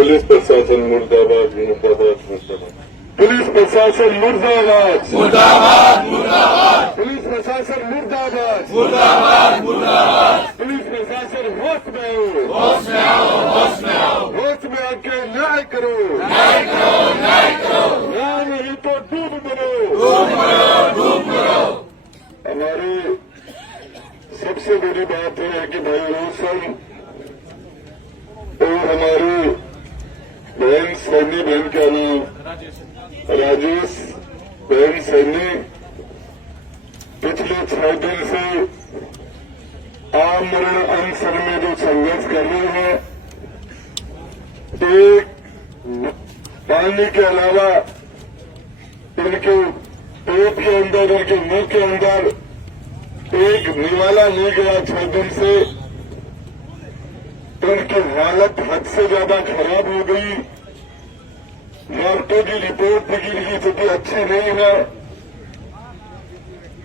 Police प्रशासन मुर्दाबाद मुर्दाबाद मुर्दाबाद। पुलिस प्रशासन मुर्दाबाद मुर्दाबाद मुर्दाबाद पुलिस प्रशासन मुर्दाबाद मुर्दाबाद मुर्दाबाद। पुलिस प्रशासन होश में आओ, होश में आओ, होश में आओ, होश में आके न्याय करो, न्याय करो, न्याय करो, न्याय नहीं तो डूब मरो, डूब मरो, डूब मरो। हमारी सबसे बड़ी बात है कि भाई रोशन और हमारी बहन सैनी, बहन का नाम राजेश, बहन सैनी पिछले 6 दिन से आमरण अनशन में जो संघर्ष कर रहे हैं, एक पानी के अलावा इनके पेट के अंदर, इनके मुंह के अंदर एक निवाला नहीं गया 6 दिन से। इनकी हालत हद से ज्यादा खराब हो गई। डॉक्टर की रिपोर्ट निकली, इनकी स्थिति अच्छी नहीं है।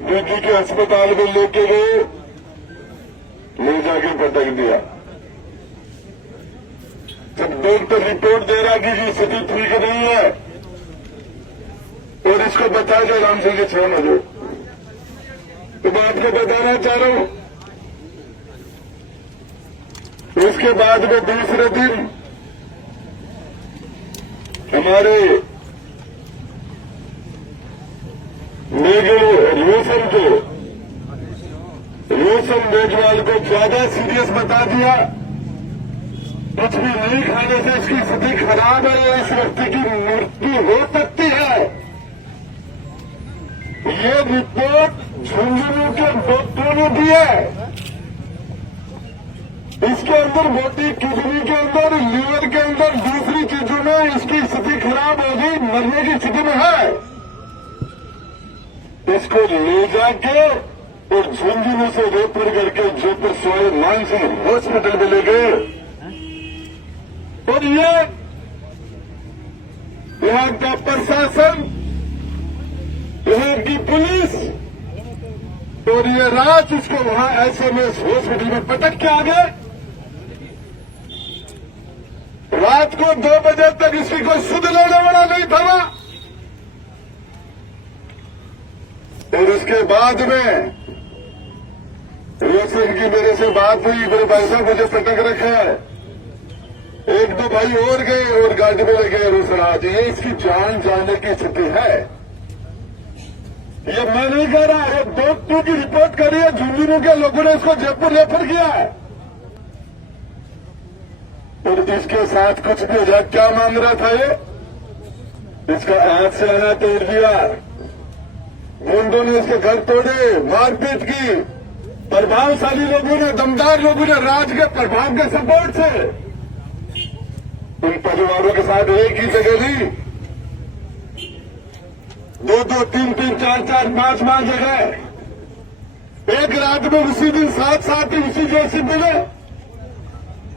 दिल्ली के अस्पताल में लेके गए, ले जाके पटक दिया। जब डॉक्टर रिपोर्ट दे रहा कि इसकी स्थिति ठीक नहीं है और इसको बता के राम सिंह के 6 बजे, तो मैं आपको बताना चाह रहा हूं, उसके बाद में दूसरे दिन हमारे रोशन मेघवाल को ज्यादा सीरियस बता दिया। कुछ भी नहीं खाने से इसकी स्थिति खराब है, इस व्यक्ति की मृत्यु हो सकती है। ये रिपोर्ट झुंझुनू के डॉक्टरों ने दी है। इसके अंदर मोटी किडनी के अंदर, लीवर के अंदर, दूसरी चीजों में इसकी स्थिति खराब होगी, मरने की स्थिति में है। इसको ले जाके और झुंझुनू से रेफर करके जयपुर सवाई मानसिंह हॉस्पिटल में ले गए। और ये यहां का प्रशासन, यहां की पुलिस और ये रात उसको वहां एसएमएस हॉस्पिटल में पटक के आ गए। रात को 2 बजे तक इसकी कोई सुध लेने वाला नहीं था। और उसके बाद में रोशन की मेरे से बात हुई, मेरे भाई साहब मुझे पटक रखा है। 1-2 भाई और गए और गाड़ी में लगे रोशन। आज ये इसकी जान जाने की स्थिति है। ये मैं नहीं कह रहा, ये डॉक्टर की रिपोर्ट करी है। झुंझुनू के लोगों ने इसको जयपुर रेफर किया है। और इसके साथ कुछ भी हो जाए, क्या मांग रहा था ये? इसका हाथ से आना तोड़ दिया, गुंडों ने इसके घर तोड़े, मारपीट की। प्रभावशाली लोगों ने, दमदार लोगों ने, राज के प्रभाव के सपोर्ट से उन परिवारों के साथ एक ही जगह ली। 2-2, 3-3, 4-4, 5-5 जगह एक रात में उसी दिन 7-7 ही उसी जैसी मिले।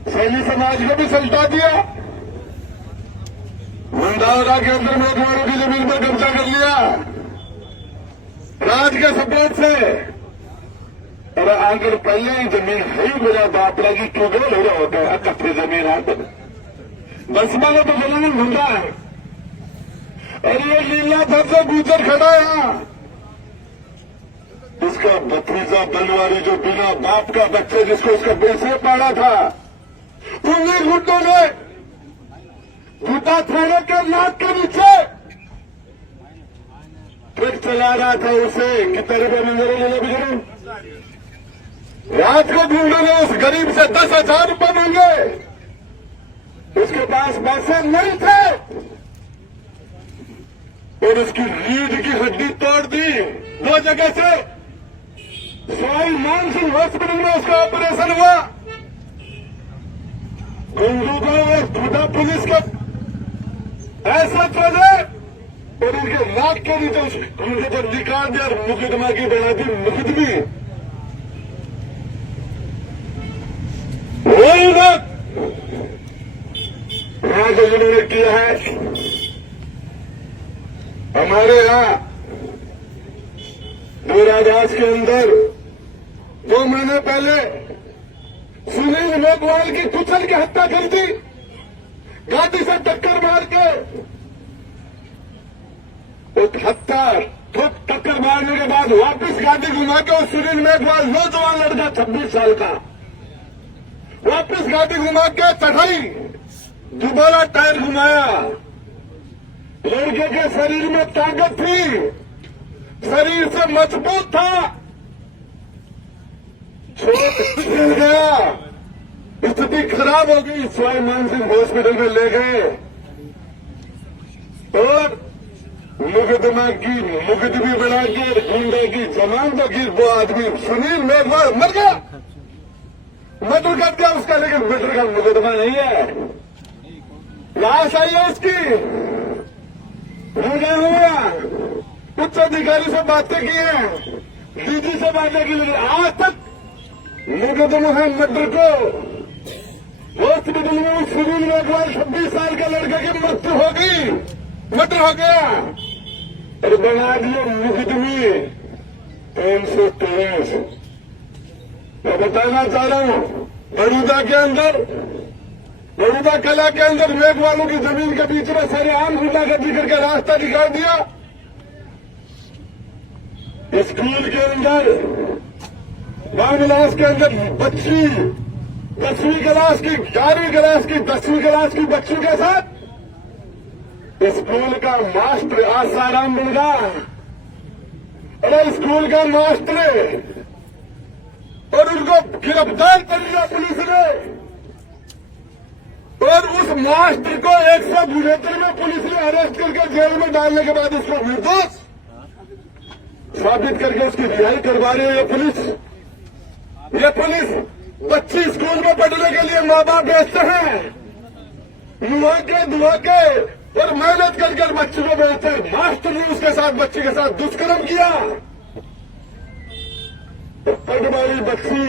सैनी समाज को भी सल्टा दिया। मंदावरा के अंदर मेघवालों की जमीन पर कब्जा कर लिया राज के सपोर्ट से। और अगर पहले ही जमीन है ही, मेरा बाप लगी क्यों गए हो रहा होता है कट्ठे जमीन आते बसमा को तो जमीन ढूंढा है। और ये लीला सबसे गुजर खड़ा है यहां। उसका भतीजा बनवारी जो बिना बाप का बच्चे, जिसको उसका बेसे पाड़ा था, उन्हीं गुंडों ने जूता थाने के नाक के नीचे ट्रक चला रहा था उसे कि तेरे को मंदिरों में रात को गुंडों ने उस गरीब से 10,000 रुपये मांगे। उसके पास पैसे नहीं थे और उसकी रीढ़ की हड्डी तोड़ दी 2 जगह से। सवाई मानसिंह हॉस्पिटल में उसका ऑपरेशन हुआ। गुंडू को झूठा पुलिस का ऐसा चले और उनके नाक के नीचे उनके पर निकाल दिया, मुकदमा की बना दी मुकदमी। वही बात यहां जो जिन्होंने किया है हमारे यहां दूरादास के अंदर 2 महीने पहले सुनील मेघवाल की कुचल की हत्या कर दी। गाड़ी से टक्कर मार के 78 टक्कर मारने के बाद वापस गाड़ी घुमा के उस सुनील मेघवाल नौजवान लड़का 26 साल का वापस गाड़ी घुमा के चढ़ाई, दोबारा टायर घुमाया। लड़के के शरीर में ताकत थी, शरीर से मजबूत था, चोट छिल गया, स्थिति खराब हो गई। सवाई मानसिंह हॉस्पिटल में ले गए और मुकदमी बना के गुंडे की जमानत की वो आदमी सुनील मेघवाल मर गया, मर्डर कर दिया उसका, लेकिन मर्डर का मुकदमा नहीं है। लाश आई है उसकी, गया हुआ उच्च अधिकारी से बातें की हैं, डीजी से बातें की, लेकिन आज तक मुकदमा है मर्डर को। हॉस्पिटल में सुनील मेघवाल 26 साल का लड़का की मृत्यु हो गई, मर्डर हो गया और बना दिया मुकदमे 323। मैं बताना चाह रहा हूं, बड़ौदा के अंदर, बड़ौदा कला के अंदर मेघवालों की जमीन के बीच में सारे आम गुंडागर्दी करके रास्ता निकाल दिया। स्कूल के अंदर बांग्लादेश के अंदर बच्ची 10वीं क्लास की, 11वीं क्लास की, 10वीं क्लास की बच्चों के साथ स्कूल का मास्टर आसाराम बन गया। अरे स्कूल का मास्टर, और उनको गिरफ्तार कर लिया पुलिस ने, और उस मास्टर को 172 में पुलिस ने अरेस्ट करके जेल में डालने के बाद उसको निर्दोष साबित करके उसकी रिहाई करवा रही है ये पुलिस। ये पुलिस बच्ची स्कूल में पढ़ने के लिए माँ बाप भेजते हैं, दुआ के और मेहनत करके बच्ची को भेजते हैं। मास्टर ने उसके साथ, बच्ची के साथ दुष्कर्म किया। पढ़ने वाली बच्ची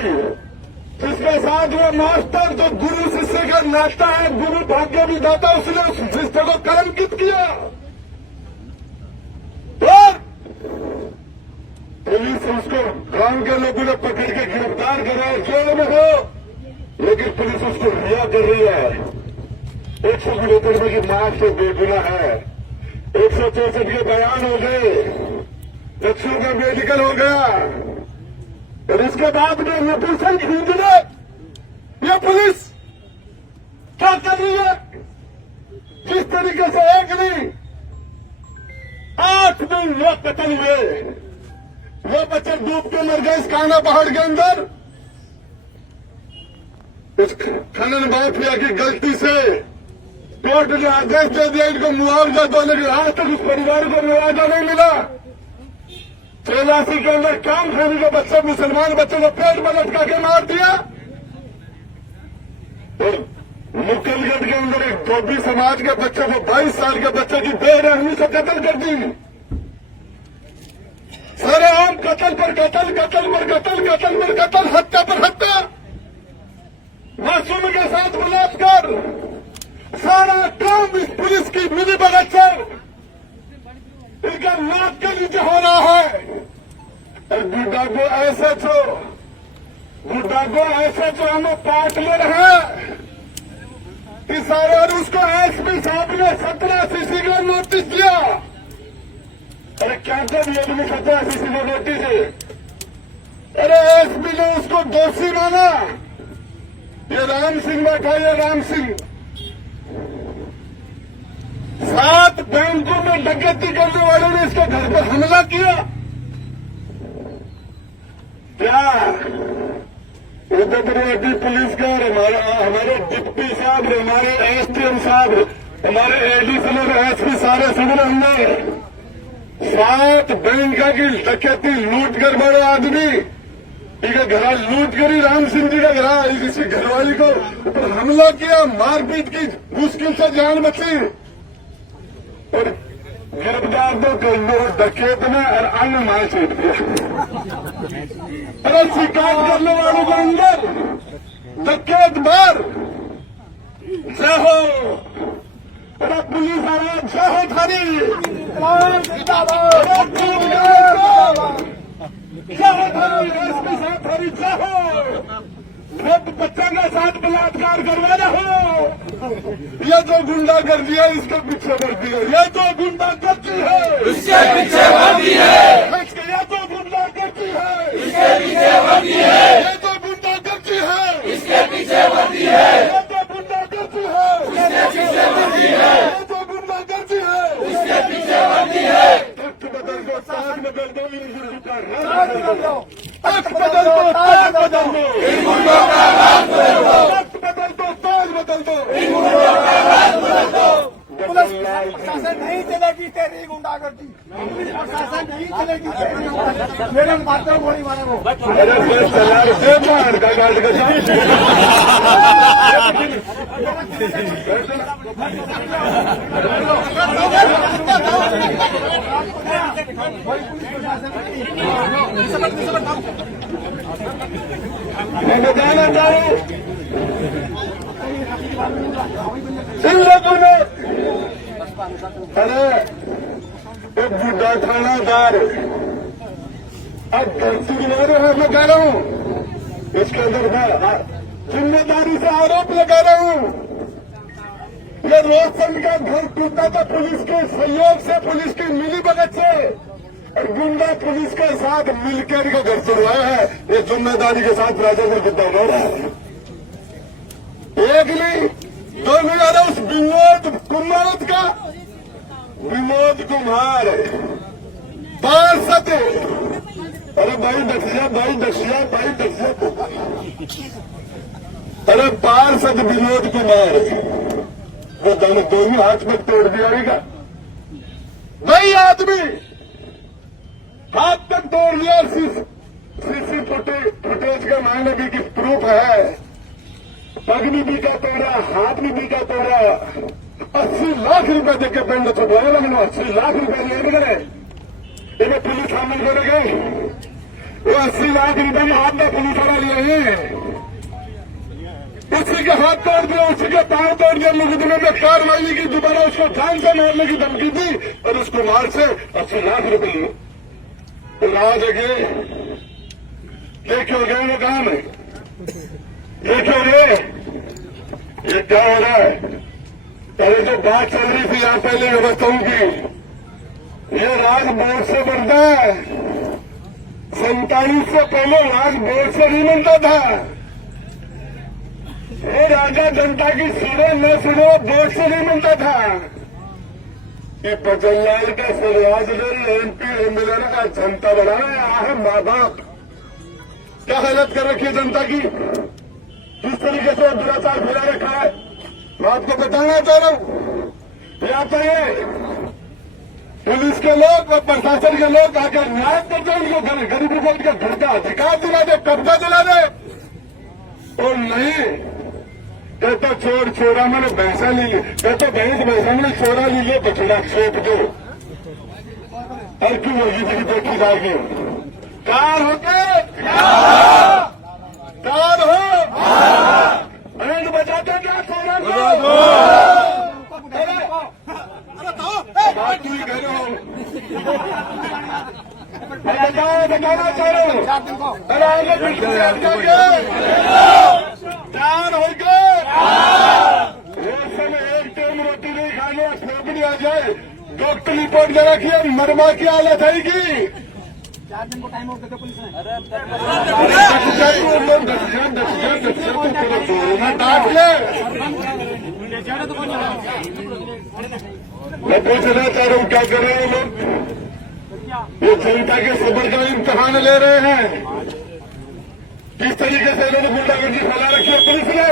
जिसके साथ वो मास्टर जो गुरु शिष्य का नाता है, गुरु भाग्य भी दाता, उसने उस शिष्य को कलंकित किया। और पुलिस उसको गांव के लोगों ने पकड़ के गिरफ्तार कर रहा है, जेल में हो, लेकिन पुलिस उसको रिहा कर रही है। 172 में की मां से बेगुनाह है। 164 के बयान हो गए, बच्चों का मेडिकल हो गया, और इसके बाद में नपुंसक खरीद ले। ये पुलिस क्या कर रही है? जिस तरीके से एक नहीं 8 दिन लोग कत्ल हुए, वो बच्चे डूब के मर गए इस कान्हा पहाड़ के अंदर। उस खनन माफिया की गलती से कोर्ट ने आदेश दे दिया इनको मुआवजा दो, लेकिन आज तक उस परिवार को मुआवजा नहीं मिला। 83 के अंदर काम खाने के बच्चे, मुसलमान बच्चों को पेट में लटका के मार दिया, और मुकलगढ़ के अंदर एक धोबी समाज के बच्चे को 22 साल के बच्चे की बेरहमी से कत्ल कर दी। सारे आम कत्ल पर कत्ल, कत्ल पर कत्ल, कत्ल पर कत्ल, हत्या पर हत्या, मासूम के साथ बलात्कार, सारा काम इस पुलिस की मिली भगत से इनका नाक के नीचे हो रहा है। और गुड्डा को ऐसे हमें पार्टनर है कि सारे, और उसको एसपी साहब ने 17 सीसी का नोटिस दिया। अरे क्या कर दिया तुमने 17 सीसी का नोटिस है? अरे एसपी ने उसको दोषी माना। ये राम सिंह बैठा, ये राम सिंह 7 बैंकों में डकैती करने वालों ने इसके घर पर हमला किया। क्या उदयपुर पुलिस का हमारे डिप्टी साहब, हमारे एसटीएम साहब, हमारे एडीसी और एसपी सारे सिविल अंदर 7 बैंक की डकैती लूट कर बड़े आदमी इनका घर लूट कर ही राम सिंह जी का घर, इसी घरवाली को ऊपर हमला किया, मारपीट की, मुश्किल से जान बची और गिरफ्तार दो करोड़ डकैत में और अन्य माल छीट दिया। अरे शिकायत करने वालों के अंदर डकैत बार जय हो। अरे पुलिस वाला जय हो थारी, जय हो थारी, एसपी साहब थारी जय हो। वो बच्चा के साथ बलात्कार करवा रहे हो। ये तो गुंडा कर दिया, इसके पीछे वर्दी है। ये तो गुंडा करती है, इसके पीछे वर्दी है। ये तो गुंडा करती है, इसके पीछे वर्दी है। ये तो गुंडा करती है, इसके पीछे वर्दी है। ये तो गुंडा करती है, इसके पीछे वर्दी है। ये तो गुंडा करती है। इसके पीछे वर्दी है। तख्त बदल दो, ताज बदल दो, इन गुंडों का राज बदल दो। तख्त बदल दो, ताज बदल दो, इन गुंडों का राज बदल दो। तख्त बदल दो, ताज बदल दो। इन गुंडों का राज बदल दो। पुलिस प्रशासन नहीं चलेगी तेरी गुंडागर्दी, पुलिस प्रशासन नहीं चलेगी तेरी गुंडागर्दी। मेरे माता को गोली मारे वो। अरे बस चला रे, मार का गाड़ का मैं बताना चाहूँ इन लोगों ने, अरे एक बुढ़ा थानादार अब धरती गिरा रहे हैं। मैं कह रहा हूँ इसके अंदर मैं जिम्मेदारी से आरोप लगा रहा हूँ। ये रोशन का घर टूटा था पुलिस के सहयोग से, पुलिस की मिली भगत से, और गुंडा पुलिस के साथ मिलकर का घर तोड़वाया है। ये जिम्मेदारी के साथ राजेंद्र गुप्ता हो रहा है। एक नहीं दो नहीं आ रहा उस विनोद कुमार पार्षद। अरे भाई दक्षिया, भाई दक्षिया, भाई दक्षिया। अरे पार्षद विनोद कुमार वो दोनों हाथ में तोड़ दिया रहेगा भाई। आदमी हाथ तक तोड़ लिया। सीसी फुटेज का मायने भी कि प्रूफ है। पग भी बीका तोड़ा, हाथ भी बीका तोड़ा। 80 लाख रुपए देख के पेंड छुटवाया ना मैंने। 80 लाख रुपए लिए करे इन्हें पुलिस शामिल कर गए। वो 80 लाख रुपए में हाथ में पुलिस वाला लिए हैं। उसी के हाथ तोड़ दिया, उसी के पांव तोड़ दिया। मुकदमे में कार्रवाई की, दोबारा उसको जान से मारने की धमकी दी और उसको मार से 80 लाख रुपए लिए। तो राज अगे ये क्यों गए वो काम है? ये क्यों गए? ये क्या हो रहा है? पहले जो बात चल रही थी यहाँ पहले व्यवस्थाओं की, ये राज बोर्ड से बनता है। 47 से पहले राज बोर्ड से नहीं बनता था। ये राजा जनता की सुनो न सुनो बोर्ड से नहीं बनता था। ये बजनलाल का सरवाज एमपी एमएलए का जनता बनाया है। माँ बाप क्या हालत कर रखी है जनता की, किस तरीके से दुराचार फैला रखा है। मैं आपको बताना चाह रहा हूँ। यहाँ पर ये पुलिस के लोग और प्रशासन के लोग आकर न्याय करते हैं। उनको गरीबों को उनके घर का अधिकार दिला दे, कब्जा दिला दे। और नहीं कहता चोर चोरा मैंने भैंसा ली, कहता भैंस भैंसा मैंने चोरा ली लो, बछड़ा सौंप दो। हर क्यों होगी तेरी बैठी जाएगी। कार होके कार हो बैंड बजाते क्या चोरा को बात तू ही कह रहे हो। मैं बताना चाह रहा हूँ। अरे आगे बिल्कुल चार हो गए। एक टाइम रोटी नहीं खाने, खोपड़ी आ जाए, डॉक्टर रिपोर्ट जरा किया, मरमा की हालत आएगी। 4 दिन को टाइम हो गया पुलिस ने। मैं पूछना चाह रहा हूँ क्या कर रहे हैं लोग? ये जनता के सब्र का इम्तिहान ले रहे हैं। किस तरीके से इन्होंने गुंडागर्दी फैला रखी है पुलिस ने।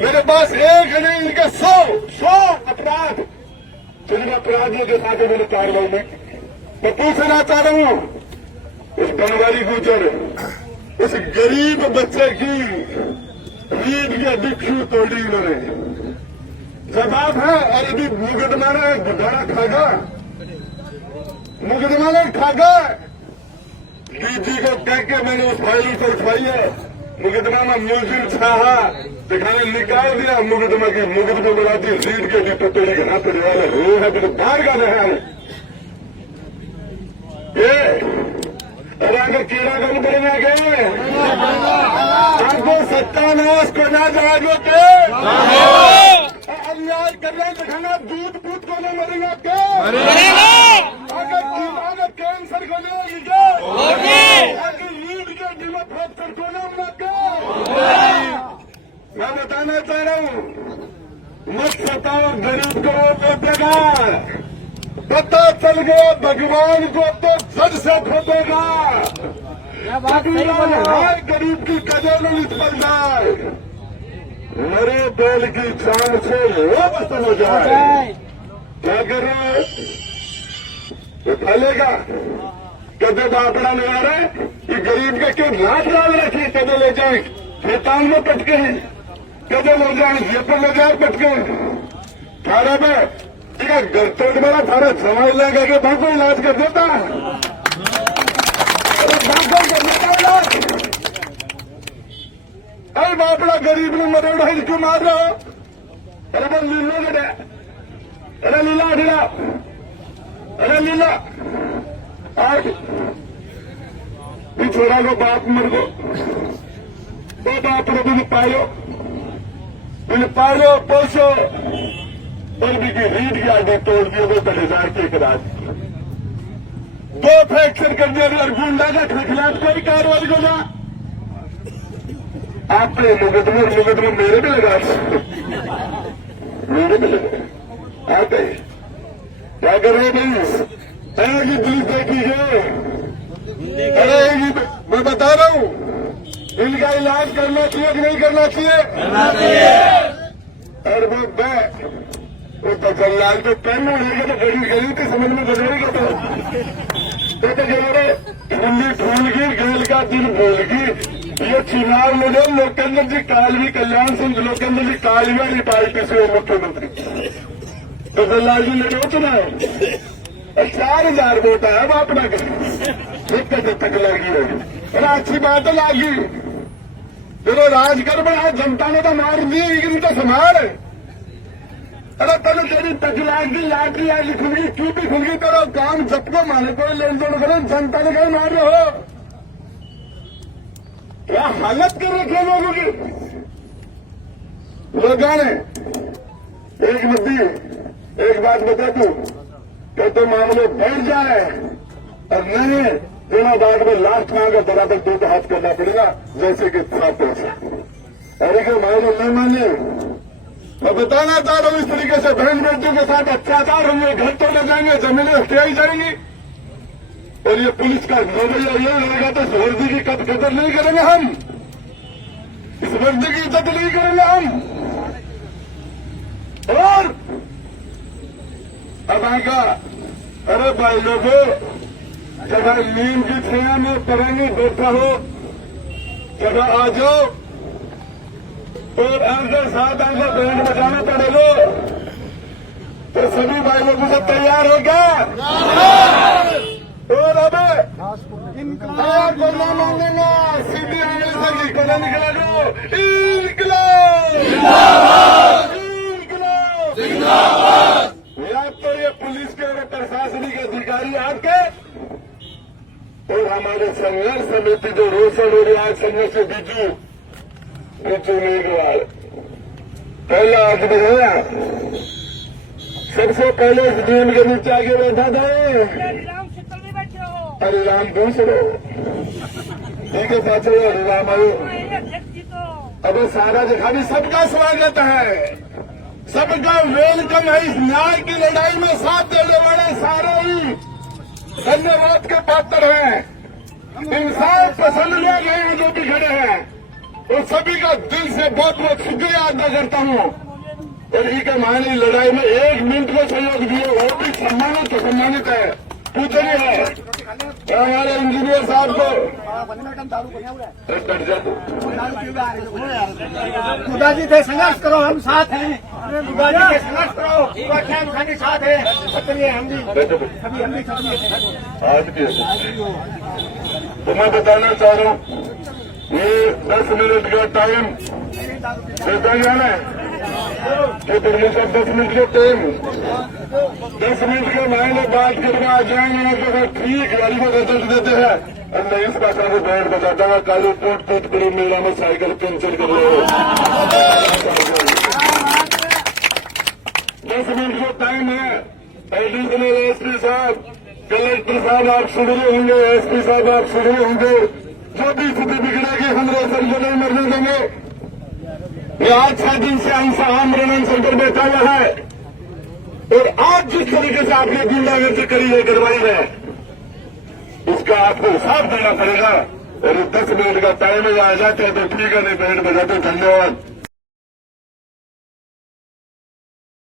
मेरे पास एक नहीं, इनके 100 अपराध, जिन अपराधियों के साथ इन्होंने कार्रवाई में। मैं पूछना चाह रहा हूँ इस बनवारी गुजर, इस गरीब बच्चे की रीढ़ की हड्डी क्यों तोड़ी इन्होंने? जवाब है। और यदि मुकदमा ने घोटाला खागा, मुकदमा ने खागा, डीजी को कह के मैंने उस फाइल को उठवाई है। मुकदमा में मुलजिम छाहा दिखाने निकाल दिया। मुकदमा की मुकदमा बना दी, रीढ़ के डी तोड़ी के ना तोड़ने वाले रो है तो बाहर का रहा है। ये अरे अगर कीड़ा कल बनेगा गए को सत्यानाश को ना जाओगे के अन्याय करने दिखाना दूध पूत को नहीं मरेगा के अगर कैंसर को नहीं होगी क्या अगर लीड के डिमा फ्रैक्चर को ना मर के मैं बताना चाह रहा हूँ मत सताओ गरीब को बेकार पता चल गया भगवान को तो जड़ से खोदेगा गरीब की कदर नहीं पड़ जाए मेरे दिल की जान से वो खत्म हो जाए क्या कर रहे हो उठा लेगा कदे बापड़ा नहीं आ रहा है ये गरीब के क्यों लाभ डाल रखी कदे ले जाए खेतान में पटके हैं कदे ले जाए ये पर ले जाए पटके थारा में घर तोड़ मेरा थारा जमाई लगा के बाको इलाज कर देता अरे बापड़ा गरीब ने मरोड़ा क्यों मार रहा हो अरे बस लीला के अरे लीला ढीला अरे लीला आज छोरा को बाप मर गो तो बाप ने भी पायो पोषो और भी की रीढ़ की आगे तोड़ दिए वो 10,000 के रात 2 फ्रैक्चर कर दिया और गुंडा का खिलाफ कोई कार्रवाई को ना आपने मुकदमा मेरे भी लगा मेरे भी लगा आ गए क्या कर रहे भाई अरे ये पुलिस देखी है अरे मैं बता रहा हूँ इनका इलाज करना चाहिए कि नहीं करना चाहिए और वो जल्लाल पे पेन में रहेगा तो गरीब के समझ में बदलेगा तो जरूर ठंडी ठूलगी गेल का दिल बोलगी ये चुनाव लड़े लोकेंद्र जी कालवी कल्याण सिंह लोकेंद्र जी कालवी वाली पार्टी से मुख्यमंत्री तो जल्लाल जी लड़े चुनाव 4,000 वोट है अब अपना दिक्कत तक लगी होगी अरे अच्छी बात है लागी चलो राजकर बना जनता ने तो मार दी तो समार अरे पहले तेरी 5,00,000 की लाटरी आज खुलगी क्यों भी खुलगी तेरा काम सबको माने कोई लेन देन करो जनता ने कहीं मार रहे हो क्या हालत कर रखे लोगों की लोगों ने एक नदी एक बात बता तू कि तो मामले बढ़ जाए और नहीं बिना बाद में लास्ट में आकर बराबर 2 का हाथ करना पड़ेगा जैसे कि 3 पैसा अरे कि मामले नहीं माने मैं बताना चाह रहा हूं इस तरीके से बहन बेटियों के साथ अत्याचार होंगे घर तोड़े जाएंगे जमीनें हथियाई जाएंगी और ये पुलिस का नजरिया ये रहेगा तो इस वर्दी की कदर नहीं करेंगे हम इस वर्दी की इज्जत नहीं करेंगे हम और अब आएगा अरे भाई लोगों जगह नीम की छाया में परानी बैठा हो जगह आ जाओ और आगे साथ आगे बैंड बजाना पड़ेगा तो सभी भाई लोगों से तैयार हो गया और अब बोलना मांगेंगे सीधी आने से कोना निकला दो या तो ये पुलिस के और प्रशासनिक अधिकारी आके और हमारे संघर्ष समिति जो रोशन हो रही आज संघर्ष से बीजू मेघवाल पहला आज बढ़ाया सबसे पहले इस डीएम के नीचे आगे बैठा था अरे राम दूसरो ठीक है पाचो हरे राम आयो अब सारा दिखावी सबका स्वागत है सबका वेलकम है इस न्याय की लड़ाई में साथ देने वाले सारे ही धन्यवाद के पात्र हैं इंसान पसंद लोग हैं जो भी खड़े हैं और सभी का दिल से बहुत बहुत शुक्रिया अदा करता हूँ और इनके मानी लड़ाई में 1 मिनट को सहयोग दिए वो भी सम्मानित तो सम्मानित है पूछनी है हमारे इंजीनियर साहब को खुदा जी से संघर्ष करो हम साथ हैं खुदा जी से संघर्ष करो हमारे साथ है हम भी आज भी तो मैं बताना चाह रहा हूँ ये 10 मिनट का टाइम देता है ये दिल्ली से 10 मिनट के टाइम 10 मिनट के मायने बात करने आ जाएंगे तो ठीक गाड़ी को रिजल्ट देते हैं और नहीं इस भाषा को बैंड बजाता है कालू टूट टूट करो मेरा में साइकिल कैंसिल कर लो 10 मिनट का टाइम है। एडिशनल एसपी साहब, कलेक्टर साहब आप सुन रहे होंगे, एसपी साहब आप सुन रहे होंगे, जो भी स्थिति बिगड़ेगी हम रोशन को नहीं मरने देंगे। ये आज 6 दिन से हम रनन सेंटर बैठा हुआ है और आज जिस तरीके से आपने गुंडागर्दी करी है करवाई है उसका आपको हिसाब देना पड़ेगा। और 10 मिनट का टाइम आ जाते हैं तो ठीक है, नहीं बैंड बजाते। धन्यवाद।